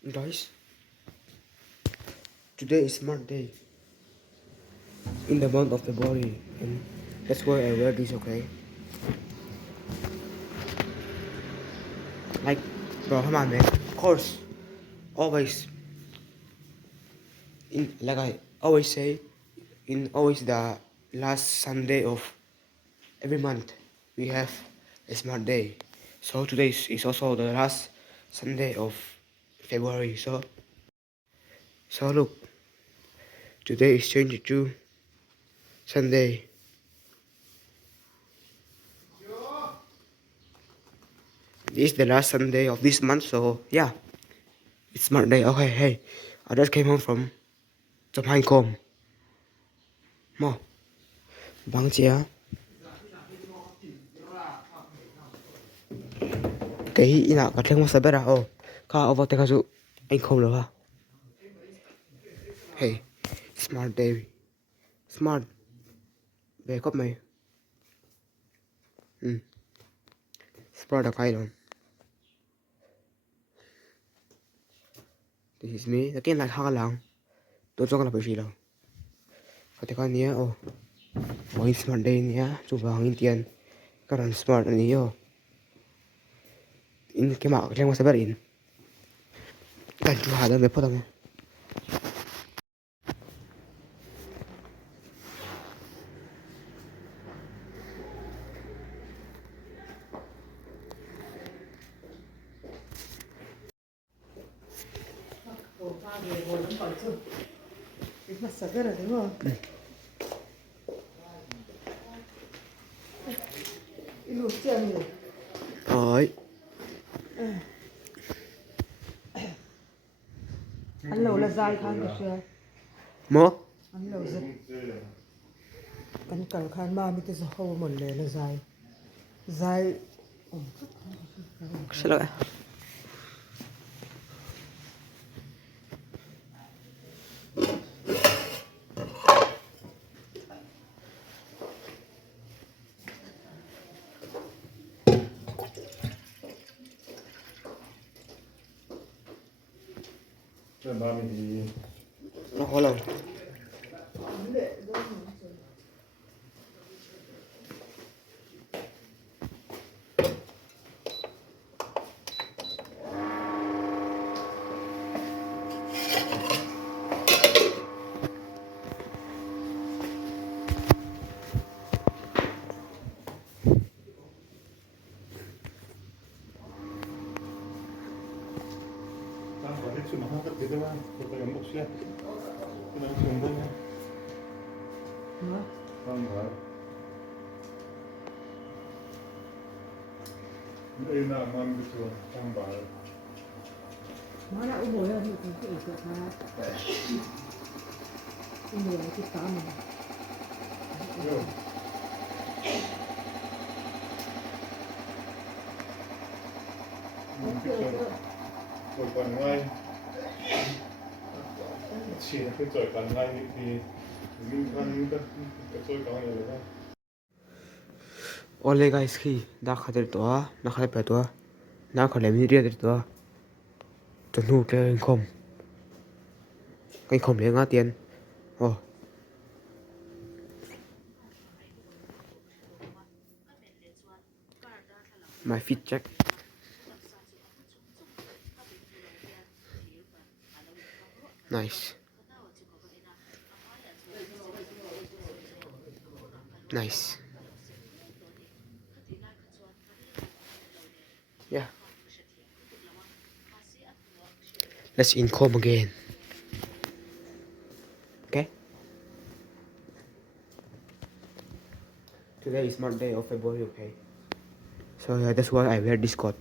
Guys, today is Smart Day in the month of February, and that's why I wear this. Okay, like, bro, come on, man. Of course, always like I always say, in always the last Sunday of every month we have a Smart Day. So today is also the last Sunday of February. So look, today is 22 Sunday. This is the last Sunday of this month, so yeah, it's Smart Day. Okay, hey, I just came home from chuvangin. Mo, bang chia. Cái ina cái thằng mà sao bé ra ô, cả over tay cái chú anh không được ha. Hey, Smart Day, Smart, về cốc mày. Smart là cái đâu. This is me. Cái này thằng lang, tôi cho cái là bởi vì đâu. Cái cái này ô, mỗi Smart Day này chuvangin tiền, cái là Smart này ô. In cái mạo cái thằng mà sao bé in. Cái chú hà đó về phát đâu. Masagara đúng không? Luộc chân rồi. Rồi. Ăn lẩu là dài khăn được chưa? Mo? Ăn lẩu rất. Ăn cẳng khăn mà mình sẽ hầu một lề là dài. Dài. Xin lỗi. Nó khó lòng. 대충 하나 되더만 그거 연복시야 그냥 정도냐 pangbal ina pangbal Mana ubo ya, itu itu kan. Ini yang kita mau. rồi còn ngay chỉ là cái rồi còn ngay thì mình ăn cái rồi còn nhiều nữa Ole guys khi đã khai được tua, đã khai được tua, đã khai làm gì được tua. Chawhnu cái inkhawm lenga tiền. Oh. My feet check. Nice. Nice. Yeah. Let's inkhawm again. Okay. Today is Monday of February, okay? So yeah, that's why I wear this coat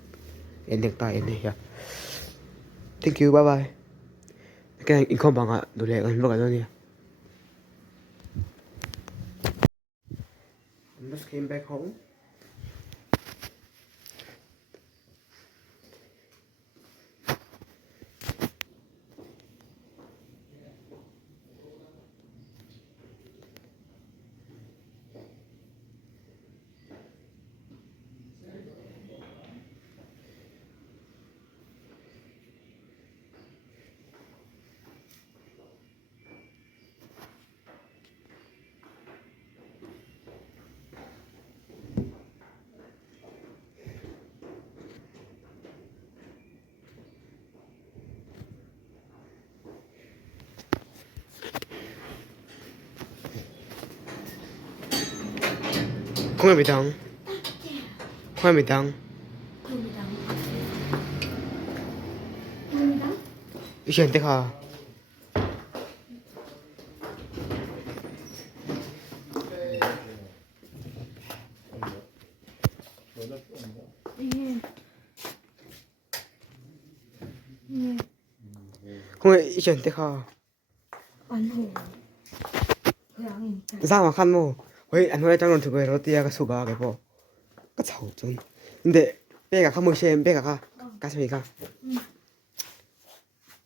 and necktie in here. Thank you, bye bye. Cái này inkhawm bằng ạ, đồ lệ gần với cả đó nè. I just came back home. không bị đắng không bị đắng ý chuyện thế hả không ý chuyện thế hả ra mà khăn mồ 왜 안 회장은 두고 로티아가 수가 개고 그 차우전 근데 빼가 가면 셴 빼가 가 가슴이가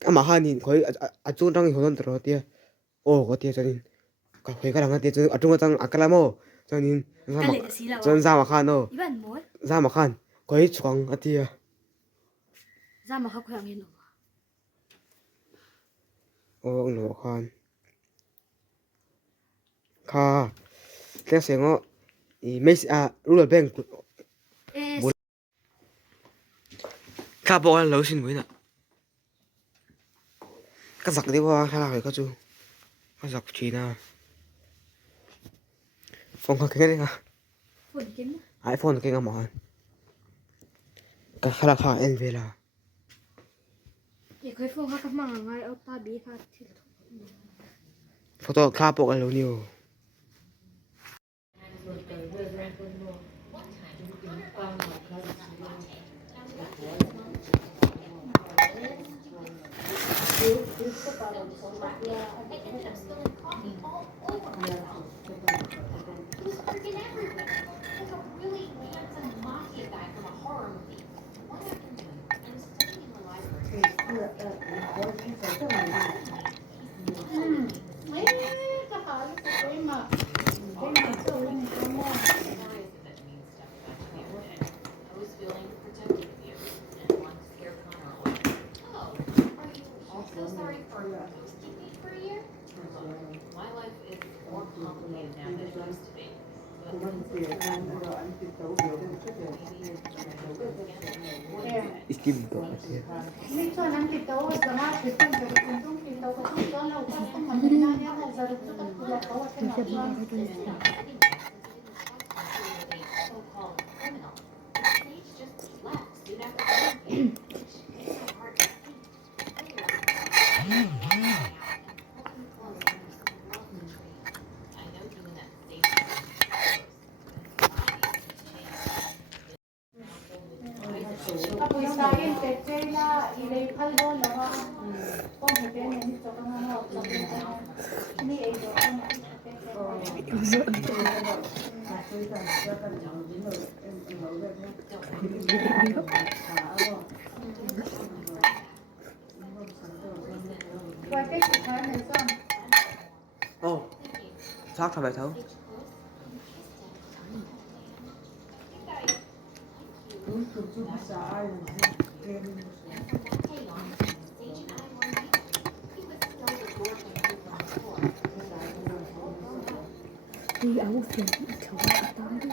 아마 하니 거의 아주랑이 호던 들어 티야 오 거티야 저는 그 회가 랑한 티 저는 아주랑 아까라모 저는 저는 자마 칸노 자마 칸 거의 chuang 아티야 자마 가 고양이 놈. 오 너 칸카 그래서 이 메시 룰 뱅 Ca bộ là lâu xin với nè. Các giặc đi qua hay là phải các chú. Các giặc chỉ là phong cái đấy hả? iPhone cái ngắm mòn. Các hay là khá em về là. Vậy cái phong các mang ngay ở ta bị phát thì Photo ca bộ là lâu nhiều. Skim to atia. Ô, chắc phải bài thấu. đi áo phiền cháu tao đi.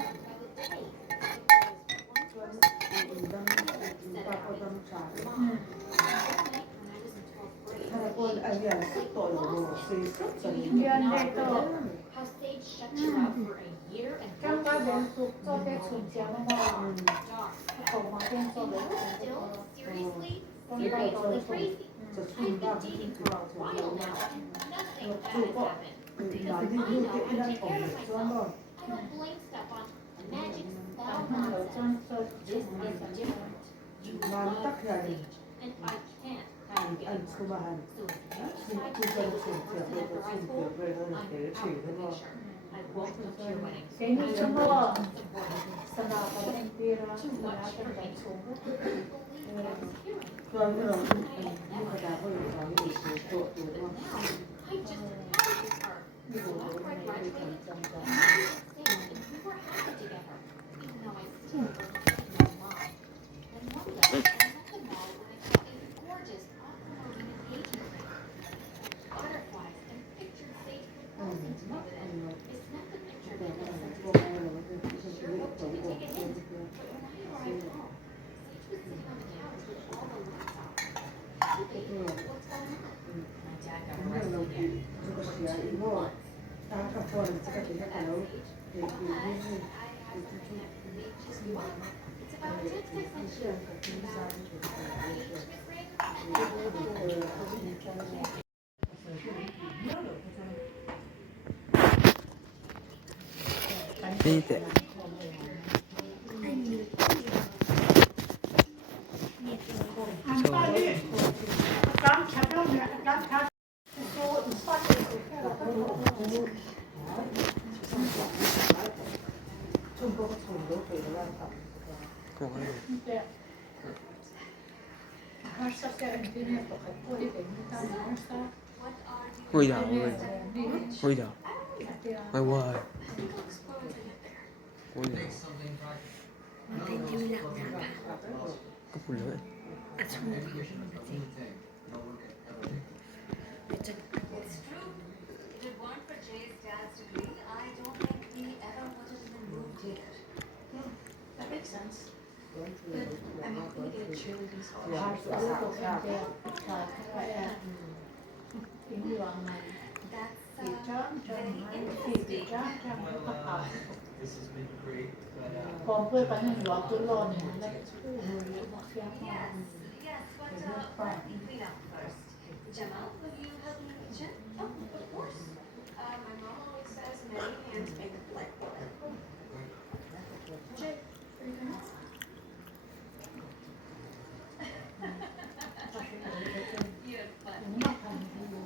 Eat it. Ôi dào ơi. Ôi dào. Ôi ơi. Ôi dào. Cái phụ lưỡi.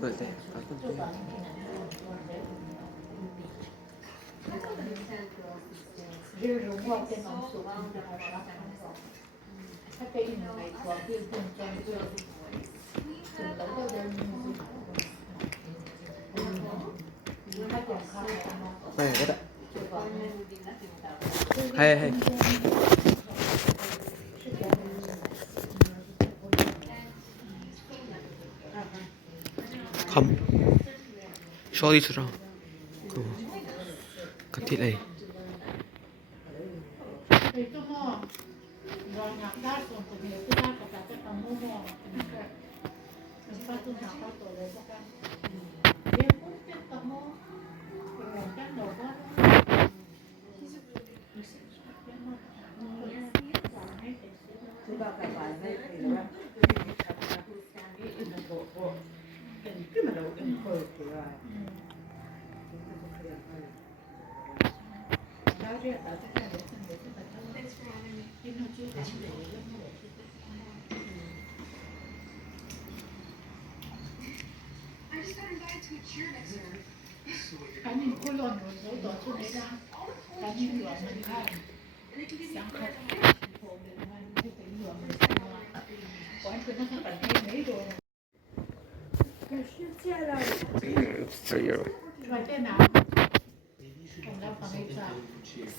Vậy thế. Này cái đó. Hay hay. Không. Show this around. Cần thiết này.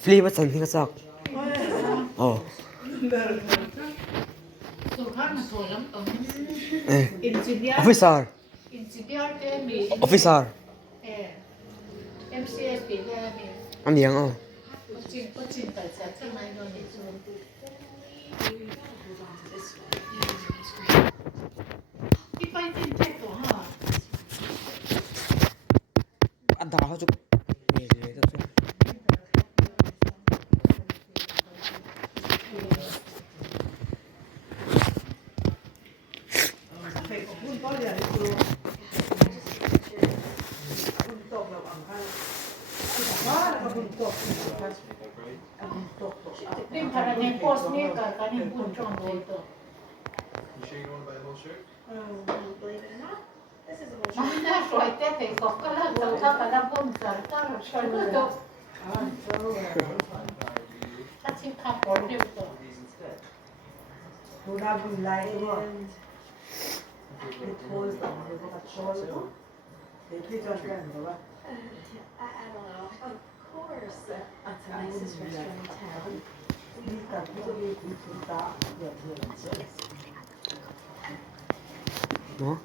Flea mất dần thì có sao? Ồ. Officer. Officer. Ăn miếng không? Ăn thả thôi chứ. Din para nem posso negar, cara, nem pun tron volto. You sure you want to buy the whole shirt? Believe it or not, this is a whole Mana shoite te kokala ta kada pun sarta shoite to. Kachin ka porne to. Buddha will lie to her. It holds them, they go at all. They treat us well, right? I don't know. Of course, it's the nicest restaurant in town. Nó.